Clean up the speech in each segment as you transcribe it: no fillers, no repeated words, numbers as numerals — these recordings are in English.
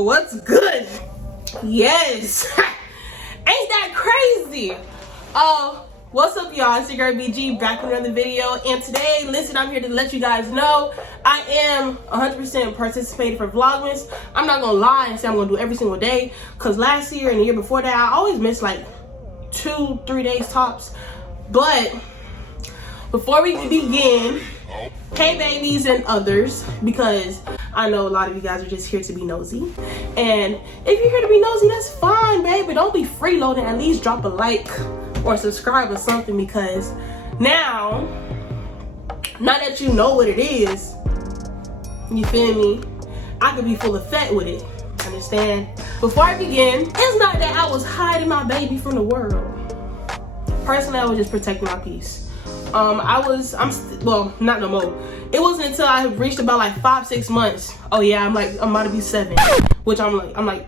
What's good? Yes. Ain't that crazy? What's up, y'all? It's your girl BG back with another video, and today, listen, I'm here to let you guys know I am 100% participating for Vlogmas. I'm not gonna lie and say I'm gonna do every single day, because last year and the year before that, I always missed like 2-3 days tops. But before we begin, hey babies and others, because I know a lot of you guys are just here to be nosy, and if you're here to be nosy, that's fine, baby. Don't be freeloading. At least drop a like or subscribe or something, because now that you know what it is, you feel me, I could be full effect with it. Understand? Before I begin, it's not that I was hiding my baby from the world. Personally, I was just protecting my peace. Well, not no more. It wasn't until I reached about like 5-6 months. Oh yeah, I'm about to be 7, which I'm like,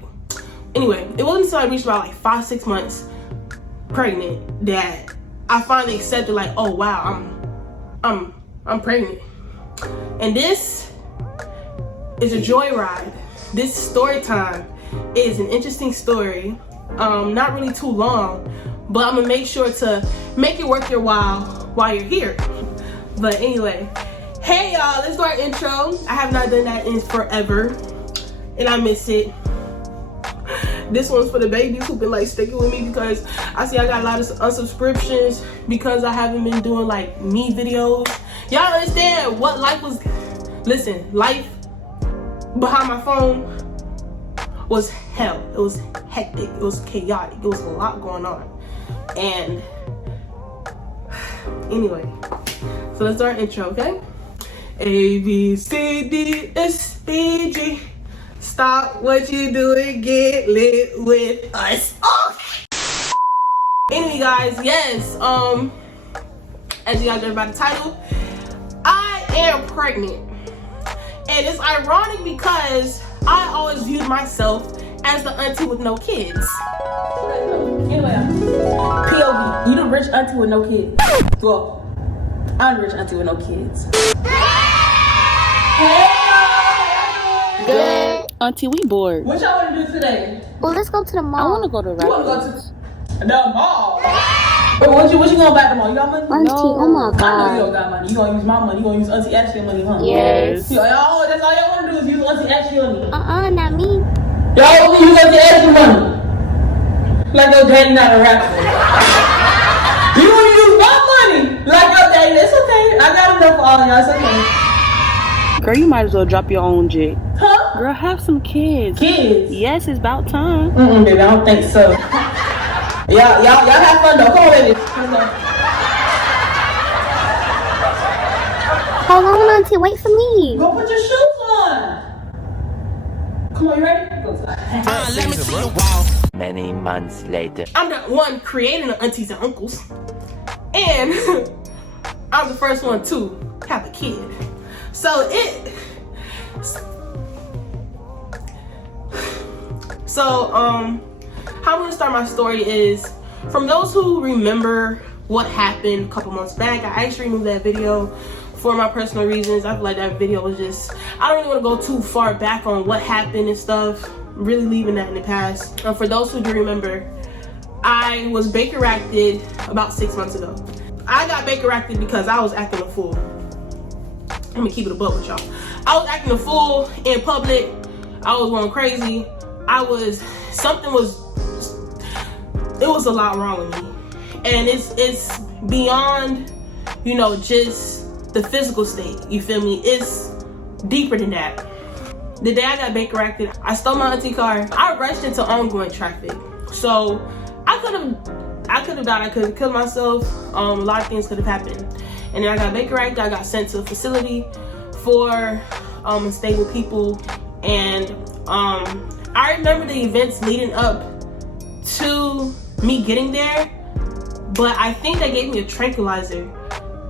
anyway, it wasn't until I reached about like 5-6 months pregnant that I finally accepted, like, oh wow, I'm pregnant. And this is a joyride. This story time is an interesting story. Not really too long, but I'm gonna make sure to make it worth your while you're here. But anyway, hey y'all, let's do our intro. I have not done that in forever, and I miss it. This one's for the babies who've been like sticking with me, because I see I got a lot of unsubscriptions because I haven't been doing like me videos. Y'all understand what life was? Listen, life behind my phone was hell. It was hectic. It was chaotic. It was a lot going on. And anyway, so let's do our intro, okay? A, B, C, D, S, E, G. Stop what you doing, get lit with us. Okay. Anyway, guys, yes, as you guys heard by the title, I am pregnant. And it's ironic because I always viewed myself as the auntie with no kids. Anyway, POV, you the rich auntie with no kids. Well, I'm the rich auntie with no kids. Hey, good. Auntie, we bored. What y'all want to do today? Well, let's go to the mall. I want to go to You want to go Raptors. to the mall? Wait, what you going back to the mall? You got money? Auntie, No. oh my I know you god. don't got money. You gonna use my money. You gonna use Auntie Ashley money, huh? Yes. Y'all, that's all y'all want to do is use Auntie Ashley money. Not me. Y'all want to use Auntie Ashley money. Like your daddy not a rapper. You want to use my money like your daddy. It's okay. I got enough for all of y'all. It's okay. Girl, you might as well drop your own jig. Huh? Girl, have some kids. Kids? Yes, it's about time. Baby, I don't think so. Y'all have fun though. Come on, baby. Let's go. How long, Auntie? Wait for me. Go put your shoes on. Come on, you ready? Go Let me see you walk. Many months later. I'm the one creating the aunties and uncles, and I'm the first one to have a kid. So how I'm gonna start my story is, from those who remember what happened a couple months back, I actually removed that video for my personal reasons. I feel like that video was just, I don't really want to go too far back on what happened and stuff, really leaving that in the past. For those who do remember, I was Baker acted about 6 months ago. I got Baker acted because I was acting a fool. I'm gonna keep it a buck with y'all. I was acting a fool in public. I was going crazy. It was a lot wrong with me. And it's beyond, you know, just the physical state. You feel me? It's deeper than that. The day I got Baker acted, I stole my auntie car. I rushed into oncoming traffic. So I could have died. I could have killed myself. A lot of things could have happened. And then I got Baker acted. I got sent to a facility for unstable people. And I remember the events leading up to me getting there, but I think they gave me a tranquilizer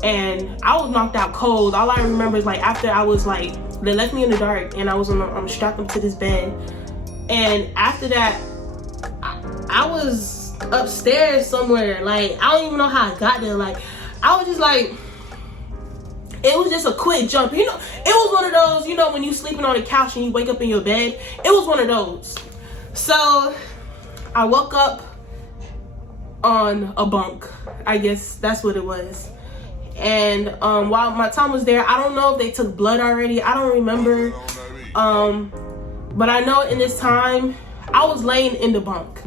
and I was knocked out cold. All I remember is, like, after I was like, they left me in the dark and I was strapped up to this bed, and after that I was upstairs somewhere. Like, I don't even know how I got there. Like, I was just like, It was just a quick jump. You know, it was one of those, you know, when you sleeping on the couch and you wake up in your bed. It was one of those. So I woke up on a bunk. I guess that's what it was. And while my time was there, I don't know if they took blood already. I don't remember. But I know in this time, I was laying in the bunk.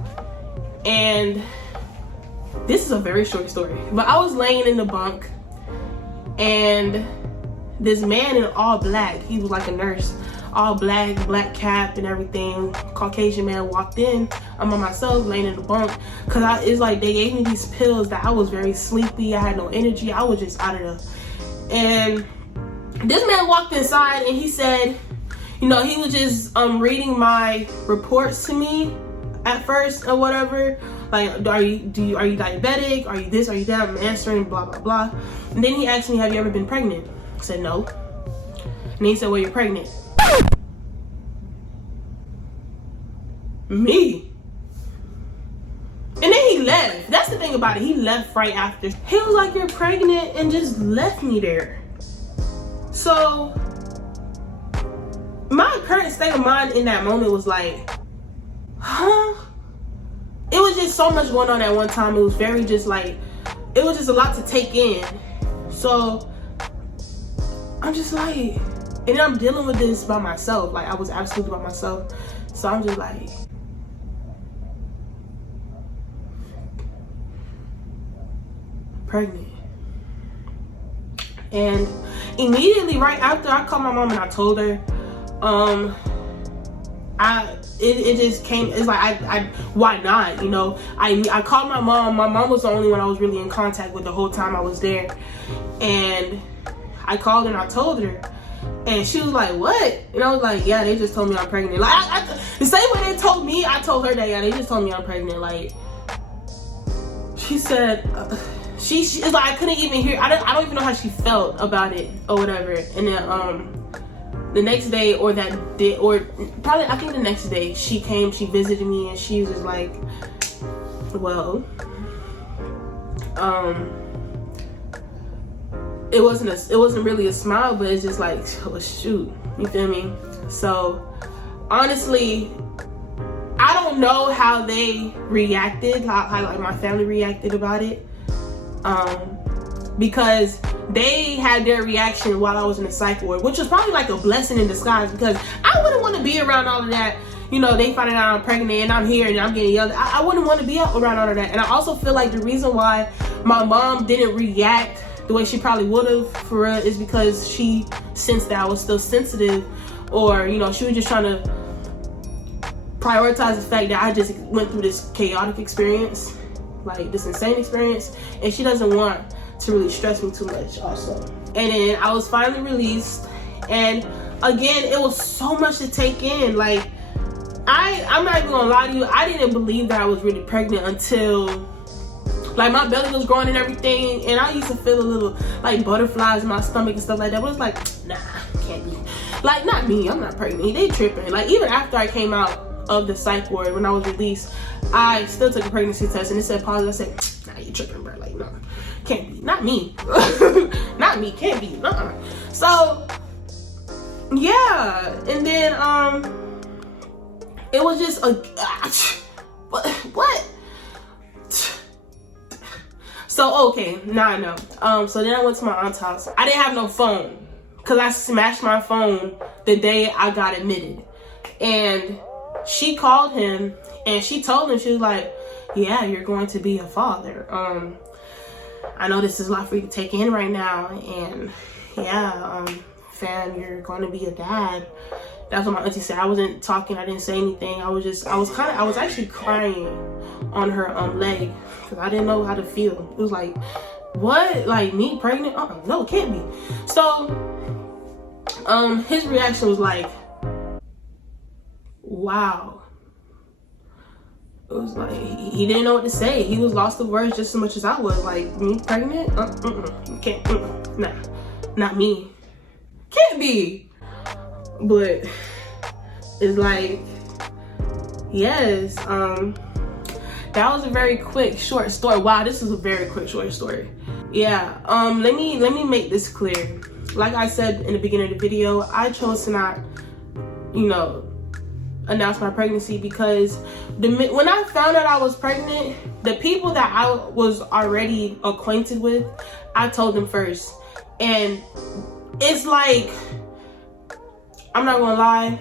And this is a very short story. But I was laying in the bunk. And this man in all black, he was like a nurse, all black cap and everything, Caucasian man walked in. I'm by myself laying in the bunk, because it's like they gave me these pills that I was very sleepy, I had no energy, I was just out of there. And this man walked inside and he said, you know, he was just reading my reports to me at first or whatever. Like, are you diabetic? Are you this? Are you that? I'm answering, blah, blah, blah. And then he asked me, have you ever been pregnant? I said, no. And he said, well, you're pregnant. Me. And then he left. That's the thing about it. He left right after. He was like, you're pregnant, and just left me there. So my current state of mind in that moment was like, huh? It was just so much going on at one time. It was very just like, it was just a lot to take in. So I'm just like, and then I'm dealing with this by myself. Like, I was absolutely by myself. So I'm just like, pregnant. And immediately right after, I called my mom and I told her, it just came, it's like, why not, you know? I called my mom was the only one I was really in contact with the whole time I was there. And I called her and I told her, and she was like, what? And I was like, yeah, they just told me I'm pregnant. Like, the same way they told me, I told her that, yeah, they just told me I'm pregnant. Like, she said, she it's like, I couldn't even hear, I don't even know how she felt about it or whatever. And then, the next day or that day, or probably I think the next day, she came, she visited me, and she was just like, well, it wasn't really a smile, but it's just like, oh shoot, you feel me? So honestly, I don't know how they reacted, how like my family reacted about it, because they had their reaction while I was in the psych ward, which was probably like a blessing in disguise, because I wouldn't want to be around all of that. You know, they finding out I'm pregnant and I'm here and I'm getting yelled at. I wouldn't want to be around all of that. And I also feel like the reason why my mom didn't react the way she probably would have for real is because she sensed that I was still sensitive, or, you know, she was just trying to prioritize the fact that I just went through this chaotic experience, like this insane experience, and she doesn't want to really stress me too much also. And then I was finally released, and again, it was so much to take in. Like, I'm not even gonna lie to you, I didn't believe that I was really pregnant until, like, my belly was growing and everything, and I used to feel a little like butterflies in my stomach and stuff like that, but it's like, nah, can't be. Like, not me, I'm not pregnant, they tripping. Like, even after I came out of the psych ward, when I was released, I still took a pregnancy test and it said positive. I said, nah, you tripping, bro, like, no, can't be, not me. Not me, can't be, nuh-uh. So yeah, and then it was just a what? So okay, now I know. So then I went to my aunt's house. I didn't have no phone because I smashed my phone the day I got admitted. And she called him and she told him, she was like, yeah, you're going to be a father. I know this is a lot for you to take in right now, and yeah, fam, you're going to be a dad. That's what my auntie said. I wasn't talking, I didn't say anything. I was actually crying on her leg because I didn't know how to feel. It was like, what? Like, me pregnant? No, it can't be. So his reaction was like, wow. It was like, he didn't know what to say. He was lost of words just as much as I was. Like, me pregnant? Can't, nah, not me. Can't be. But it's like, yes, that was a very quick, short story. Wow, this is a very quick, short story. Yeah, let me make this clear. like I said in the beginning of the video, I chose to not, you know, announce my pregnancy because when I found out I was pregnant, the people that I was already acquainted with, I told them first. And it's like, I'm not gonna lie,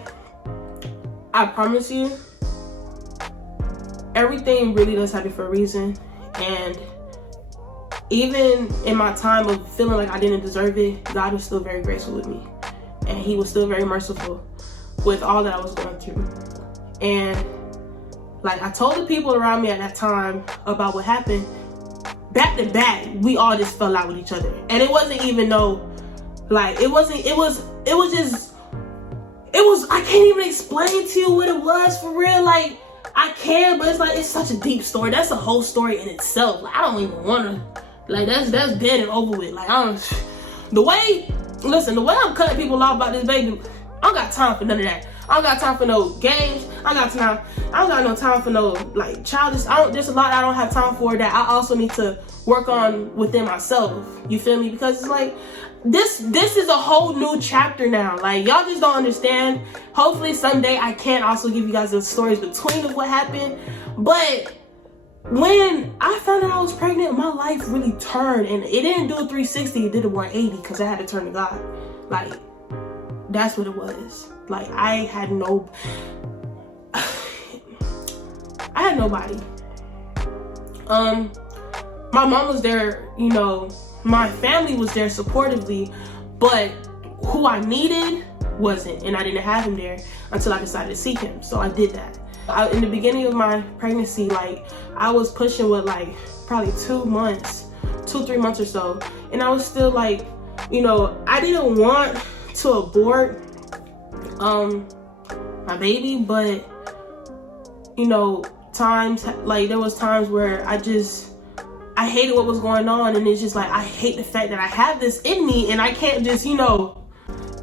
I promise you, everything really does happen for a reason. And even in my time of feeling like I didn't deserve it, God was still very graceful with me. And he was still very merciful with all that I was going through. And like I told the people around me at that time about what happened, back to back, we all just fell out with each other. And it wasn't even I can't even explain to you what it was for real. Like, I can, but it's like, it's such a deep story. That's a whole story in itself. Like, I don't even wanna, like, that's dead and over with. Like, the way I'm cutting people off about this baby, I don't got time for none of that. I don't got time for no games. I don't got no time for no, like, childish. There's a lot I don't have time for that I also need to work on within myself. You feel me? Because it's like, this is a whole new chapter now. Like, y'all just don't understand. Hopefully someday I can also give you guys the stories between of what happened. But when I found out I was pregnant, my life really turned, and it didn't do a 360, it did a 180 because I had to turn to God. Like, that's what it was. Like, I had nobody. My mom was there, you know, my family was there supportively, but who I needed wasn't, and I didn't have him there until I decided to seek him. So I did that. In the beginning of my pregnancy, like, I was pushing with like probably 2 months, 2-3 months or so, and I was still like, you know, I didn't want to abort my baby, but you know, there was times where I hated what was going on, and it's just like, I hate the fact that I have this in me and I can't just, you know,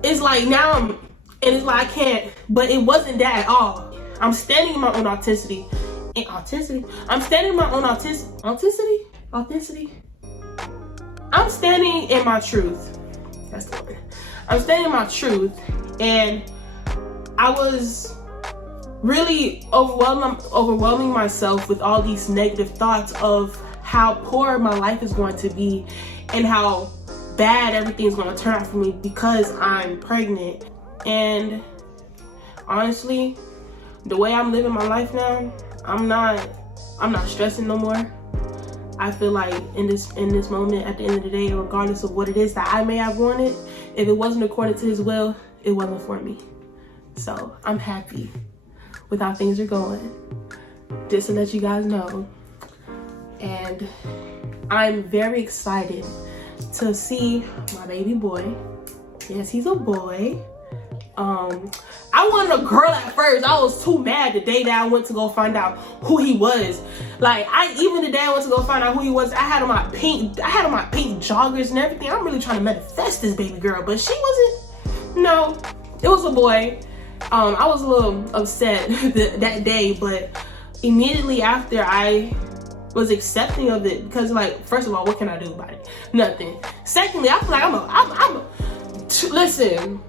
it's like now it's like I can't, but it wasn't that at all. I'm standing in my own authenticity. I'm standing in my own authenticity. I'm standing in my truth. That's the word. I'm standing in my truth, and I was really overwhelming myself with all these negative thoughts of how poor my life is going to be and how bad everything's going to turn out for me because I'm pregnant. And honestly, the way I'm living my life now, I'm not stressing no more. I feel like in this moment, at the end of the day, regardless of what it is that I may have wanted, if it wasn't according to his will, it wasn't for me. So I'm happy with how things are going, just to let you guys know. And I'm very excited to see my baby boy. Yes, he's a boy. I wanted a girl at first. I was too mad the day that I went to go find out who he was. Like, even the day I went to go find out who he was, I had on my pink joggers and everything. I'm really trying to manifest this baby girl, but she wasn't. No, it was a boy. I was a little upset that day, but immediately after I was accepting of it, because, like, first of all, what can I do about it? Nothing. Secondly, I feel like listen,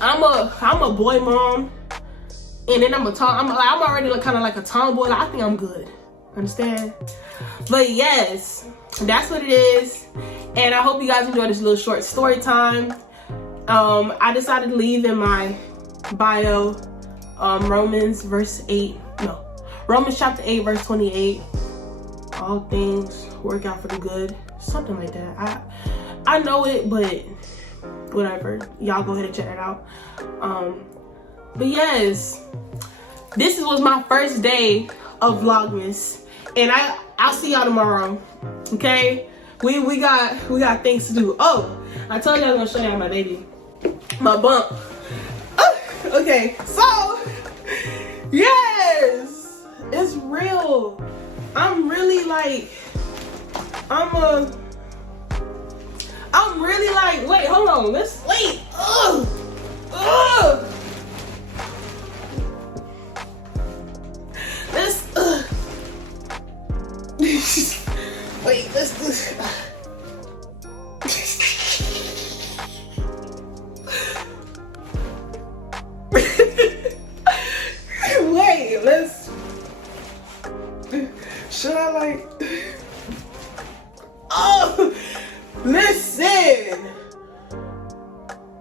I'm a boy mom, and then I'm already kind of like a tomboy. Like, I think I'm good. Understand? But yes, that's what it is. And I hope you guys enjoyed this little short story time. I decided to leave in my bio Romans chapter 8 verse 28. All things work out for the good, something like that. I know it, but whatever, y'all go ahead and check that out. But yes, this was my first day of Vlogmas, and I'll see y'all tomorrow. Okay, we got things to do. Oh, I told you I was gonna show y'all my baby, my bump. Okay, so yes, it's real. I'm really like, wait, hold on, let's wait. Wait, let's Should I like? Oh, listen.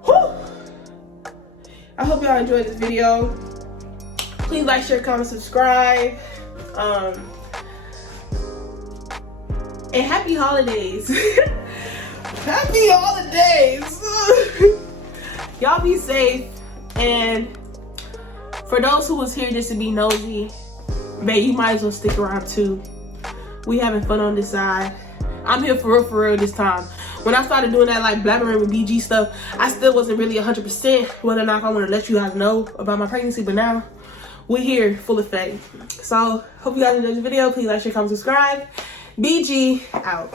Whew. I hope y'all enjoyed this video. Please like, share, comment, subscribe. And happy holidays. Happy holidays. Y'all be safe. And for those who was here just to be nosy, babe, you might as well stick around too. We having fun on this side. I'm here for real this time. When I started doing that like blabbering with BG stuff, I still wasn't really 100% whether or not I want to let you guys know about my pregnancy, but now we're here full effect. So hope you guys enjoyed the video. Please like, share, comment, subscribe. BG out.